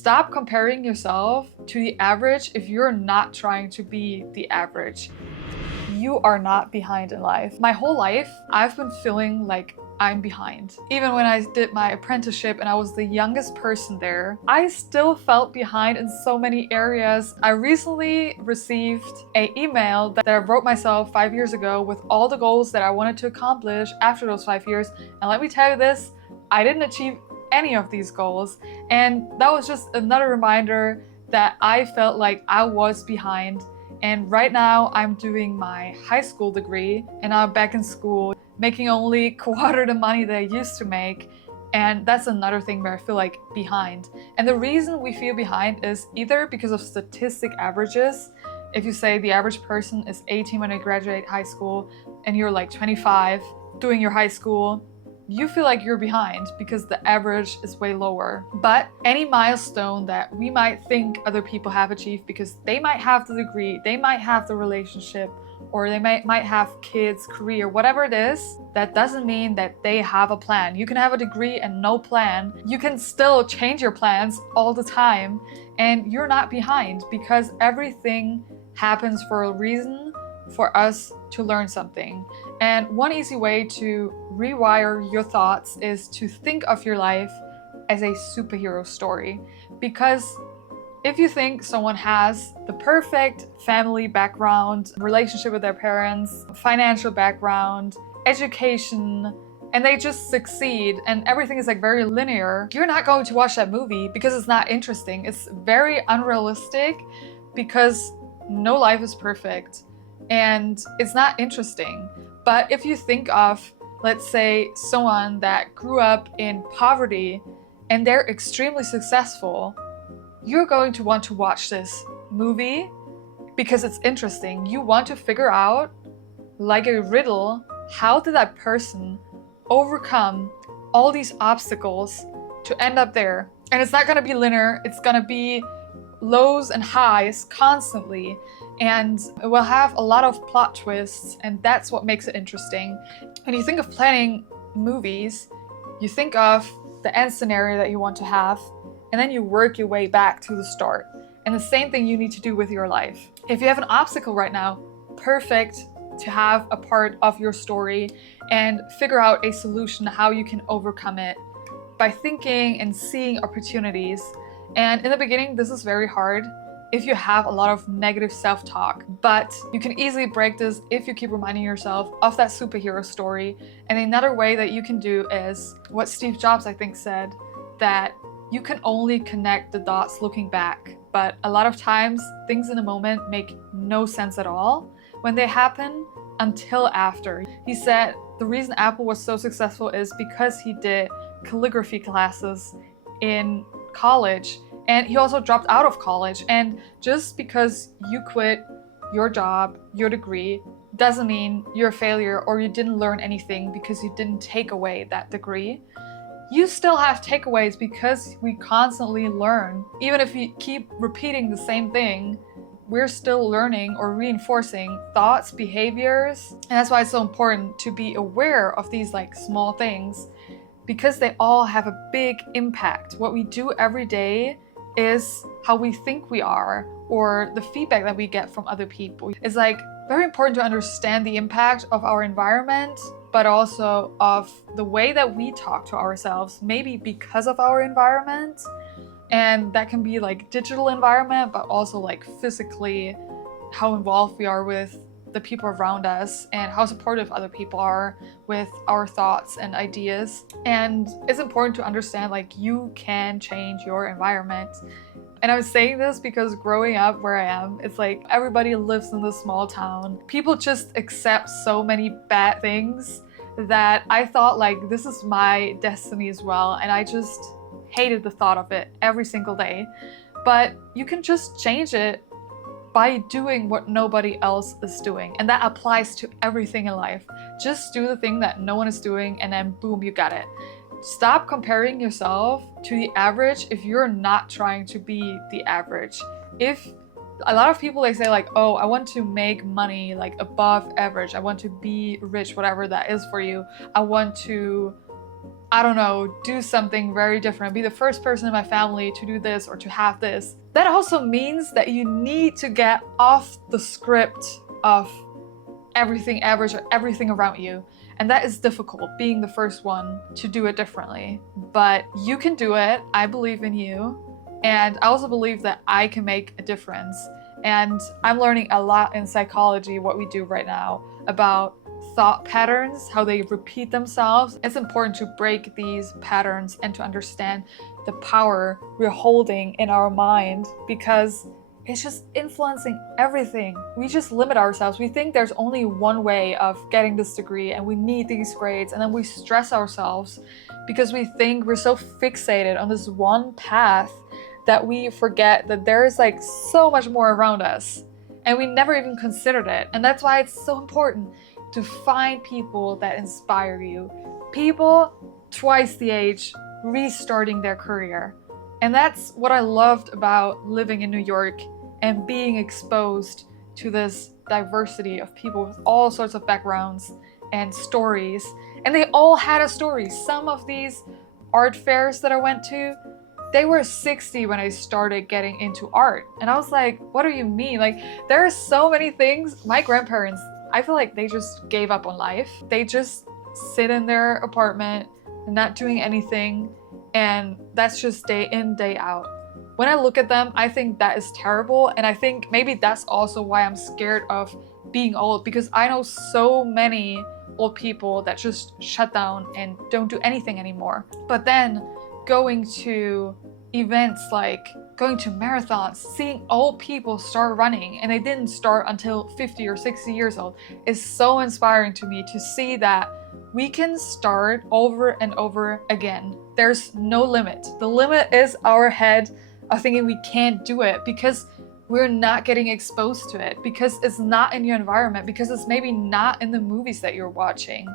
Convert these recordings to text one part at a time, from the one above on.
Stop comparing yourself to the average if you're not trying to be the average. You are not behind in life. My whole life, I've been feeling like I'm behind. Even when I did my apprenticeship and I was the youngest person there, I still felt behind in so many areas. I recently received an email that I wrote myself 5 years ago with all the goals that I wanted to accomplish after those 5 years. And let me tell you this, I didn't achieve any of these goals. And that was just another reminder that I felt like I was behind. And right now I'm doing my high school degree and I'm back in school, making only quarter the money that I used to make. And that's another thing where I feel like behind. And the reason we feel behind is either because of statistic averages. If you say the average person is 18 when they graduate high school and you're like 25 doing your high school, you feel like you're behind because the average is way lower. But any milestone that we might think other people have achieved because they might have the degree, they might have the relationship, or they might have kids, career, whatever it is, that doesn't mean that they have a plan. You can have a degree and no plan. You can still change your plans all the time and you're not behind because everything happens for a reason, for us to learn something. And one easy way to rewire your thoughts is to think of your life as a superhero story. Because if you think someone has the perfect family background, relationship with their parents, financial background, education, and they just succeed and everything is like very linear, you're not going to watch that movie because it's not interesting. It's very unrealistic because no life is perfect and it's not interesting. But if you think of, let's say, someone that grew up in poverty and they're extremely successful, you're going to want to watch this movie because it's interesting. You want to figure out, like a riddle, how did that person overcome all these obstacles to end up there? And it's not going to be linear, it's going to be lows and highs constantly, and it will have a lot of plot twists, and that's what makes it interesting. When you think of planning movies, you think of the end scenario that you want to have, and then you work your way back to the start. And the same thing you need to do with your life. If you have an obstacle right now, perfect to have a part of your story and figure out a solution how you can overcome it by thinking and seeing opportunities. And in the beginning, this is very hard if you have a lot of negative self-talk, but you can easily break this if you keep reminding yourself of that superhero story. And another way that you can do is what Steve Jobs, I think, said, that you can only connect the dots looking back. But a lot of times, things in the moment make no sense at all when they happen until after. He said the reason Apple was so successful is because he did calligraphy classes in college. And he also dropped out of college. And just because you quit your job, your degree, doesn't mean you're a failure or you didn't learn anything because you didn't take away that degree. You still have takeaways because we constantly learn. Even if you keep repeating the same thing, we're still learning or reinforcing thoughts, behaviors. And that's why it's so important to be aware of these like small things, because they all have a big impact. What we do every day is how we think we are, or the feedback that we get from other people. It's like very important to understand the impact of our environment, but also of the way that we talk to ourselves, maybe because of our environment. And that can be like digital environment, but also like physically how involved we are with the people around us and how supportive other people are with our thoughts and ideas. And it's important to understand like you can change your environment. And I'm saying this because growing up where I am, it's like everybody lives in this small town. People just accept so many bad things that I thought like this is my destiny as well. And I just hated the thought of it every single day. But you can just change it by doing what nobody else is doing. And that applies to everything in life. Just do the thing that no one is doing and then boom, you got it. Stop comparing yourself to the average if you're not trying to be the average. If a lot of people, they say like, oh, I want to make money like above average. I want to be rich, whatever that is for you. I want to I don't know, do something very different, be the first person in my family to do this or to have this. That also means that you need to get off the script of everything average or everything around you. And that is difficult, being the first one to do it differently. But you can do it. I believe in you. And I also believe that I can make a difference. And I'm learning a lot in psychology, what we do right now, about thought patterns, how they repeat themselves. It's important to break these patterns and to understand the power we're holding in our mind, because it's just influencing everything. We just limit ourselves. We think there's only one way of getting this degree and we need these grades, and then we stress ourselves because we think we're so fixated on this one path that we forget that there is like so much more around us and we never even considered it. And that's why it's so important to find people that inspire you. People twice the age restarting their career. And that's what I loved about living in New York and being exposed to this diversity of people with all sorts of backgrounds and stories. And they all had a story. Some of these art fairs that I went to, they were 60 when I started getting into art. And I was like, what do you mean? Like, there are so many things. My grandparents, I feel like they just gave up on life. They just sit in their apartment, not doing anything. And that's just day in, day out. When I look at them, I think that is terrible. And I think maybe that's also why I'm scared of being old, because I know so many old people that just shut down and don't do anything anymore. But then going to events like going to marathons, seeing old people start running, and they didn't start until 50 or 60 years old, is so inspiring to me to see that we can start over and over again. There's no limit. The limit is our head of thinking we can't do it because we're not getting exposed to it, because it's not in your environment, because it's maybe not in the movies that you're watching.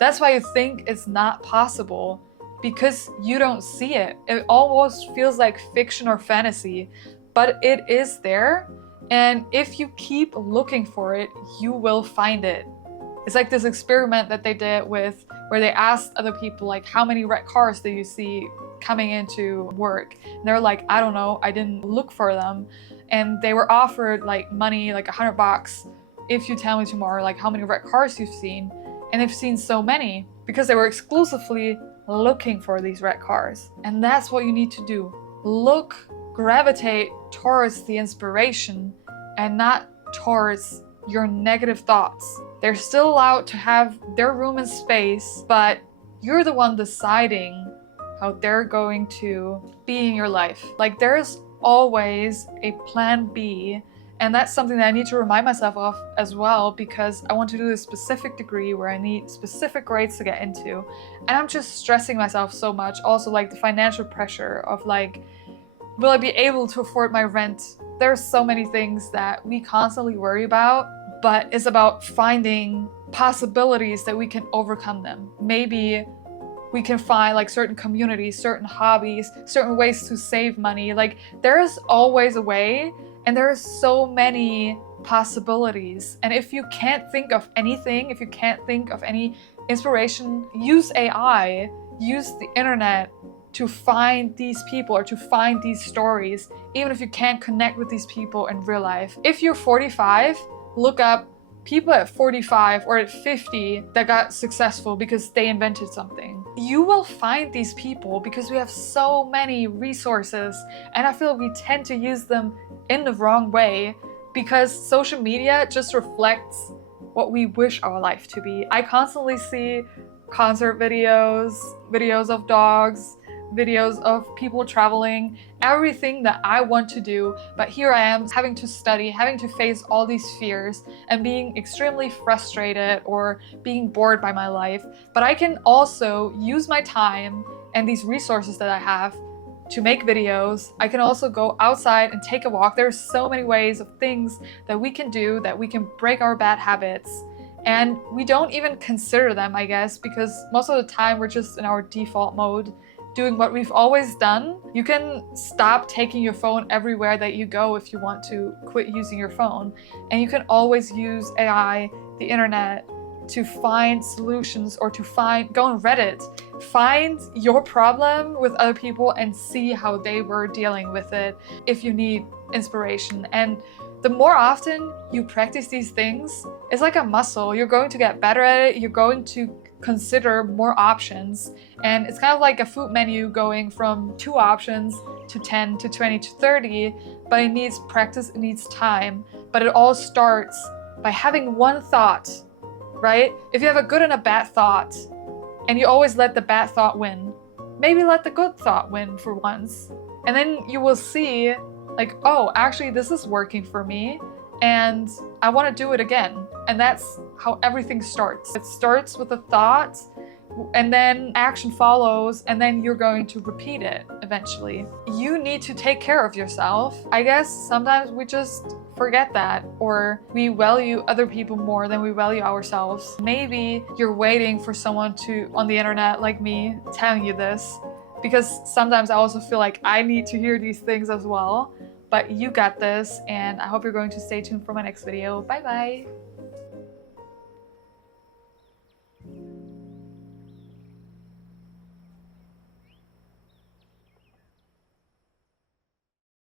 That's why you think it's not possible, because you don't see it. It almost feels like fiction or fantasy, but it is there. And if you keep looking for it, you will find it. It's like this experiment that they did with where they asked other people, like, how many red cars do you see coming into work? And they're like, I don't know, I didn't look for them. And they were offered like money, like $100 if you tell me tomorrow like how many red cars you've seen. And they've seen so many because they were exclusively looking for these red cars. And that's what you need to do. Look, gravitate towards the inspiration and not towards your negative thoughts. They're still allowed to have their room and space, but you're the one deciding how they're going to be in your life. Like, there's always a plan B, and that's something that I need to remind myself of as well, because I want to do this specific degree where I need specific grades to get into, and I'm just stressing myself so much. Also, like the financial pressure of like, will I be able to afford my rent? There's so many things that we constantly worry about, but it's about finding possibilities that we can overcome them. Maybe we can find like certain communities, certain hobbies, certain ways to save money. Like, there's always a way, and there are so many possibilities. And if you can't think of anything, if you can't think of any inspiration, use AI, use the internet to find these people or to find these stories, even if you can't connect with these people in real life. If you're 45, look up people at 45 or at 50 that got successful because they invented something. You will find these people because we have so many resources, and I feel we tend to use them in the wrong way because social media just reflects what we wish our life to be. I constantly see concert videos of dogs, videos of people traveling, everything that I want to do, but here I am having to study, having to face all these fears and being extremely frustrated or being bored by my life. But I can also use my time and these resources that I have to make videos. I can also go outside and take a walk. There's so many ways of things that we can do, that we can break our bad habits. And we don't even consider them, I guess, because most of the time we're just in our default mode, doing what we've always done. You can stop taking your phone everywhere that you go if you want to quit using your phone. And you can always use AI, the internet, to find solutions or to go on Reddit, find your problem with other people and see how they were dealing with it if you need inspiration. And the more often you practice these things, it's like a muscle. You're going to get better at it. You're going to consider more options. And it's kind of like a food menu going from 2 options to 10 to 20 to 30, but it needs practice, it needs time. But it all starts by having one thought, right? If you have a good and a bad thought, and you always let the bad thought win, maybe let the good thought win for once. And then you will see, like, oh, actually this is working for me and I want to do it again. And that's how everything starts. It starts with a thought and then action follows, and then you're going to repeat it eventually. You need to take care of yourself. I guess sometimes we just forget that, or we value other people more than we value ourselves. Maybe you're waiting for someone to, on the internet like me, telling you this, because sometimes I also feel like I need to hear these things as well. But you got this, and I hope you're going to stay tuned for my next video. Bye bye!